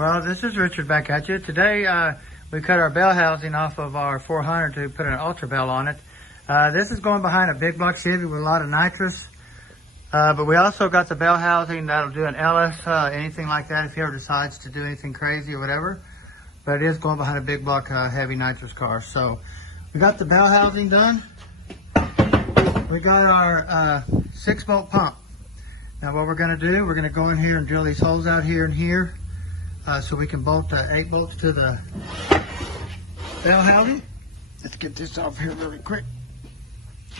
Well, this is Richard back at you. Today, we cut our bell housing off of our 400 to put an ultra bell on it. This is going behind a big block Chevy with a lot of nitrous. But we also got the bell housing that'll do an LS, anything like that if he ever decides to do anything crazy or whatever. But it is going behind a big block heavy nitrous car. So we got the bell housing done. We got our 6-bolt pump. Now what we're going to do, we're going to go in here and drill these holes out here and here. So we can bolt 8 bolts to the bell housing. Let's get this off here really quick.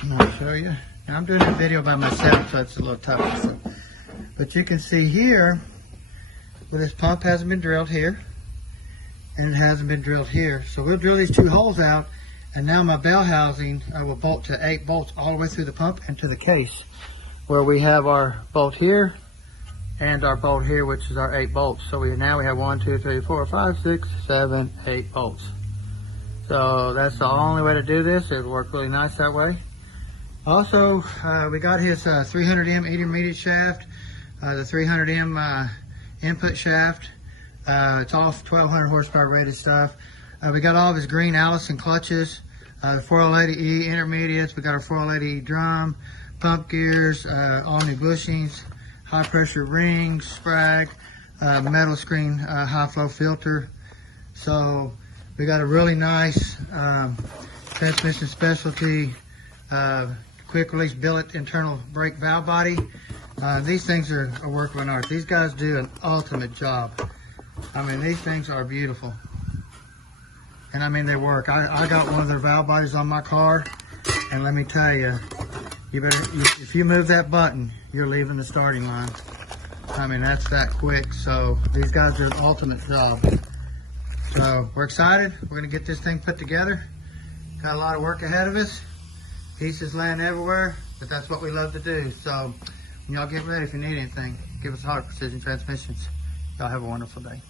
I'm going to show you. Now I'm doing a video by myself, so it's a little tough. So. But you can see here, where this pump hasn't been drilled here, and it hasn't been drilled here. So we'll drill these 2 holes out, and now my bell housing will bolt to 8 bolts all the way through the pump and to the case, where we have our bolt here and our bolt here, which is our 8 bolts. So now we have 1, 2, 3, 4, 5, 6, 7, 8 bolts. So that's the only way to do this. It'll work really nice that way. Also, we got his 300M intermediate shaft, the 300M input shaft. It's all 1200 horsepower rated stuff. We got all of his green Allison clutches, the 480E intermediates. We got our 480E drum, pump gears, all new bushings, high pressure rings, sprag, metal screen high flow filter. So we got a really nice transmission specialty quick release billet internal brake valve body. These things are a work of art. These guys do an ultimate job. I mean, these things are beautiful. And I mean, they work. I got one of their valve bodies on my car, and let me tell you, if you move that button, you're leaving the starting line. I mean, that's that quick. So these guys do an ultimate job. So we're excited. We're gonna get this thing put together. Got a lot of work ahead of us. Pieces laying everywhere, but that's what we love to do. So when y'all get ready, if you need anything, give us a holler. Precision Transmissions. Y'all have a wonderful day.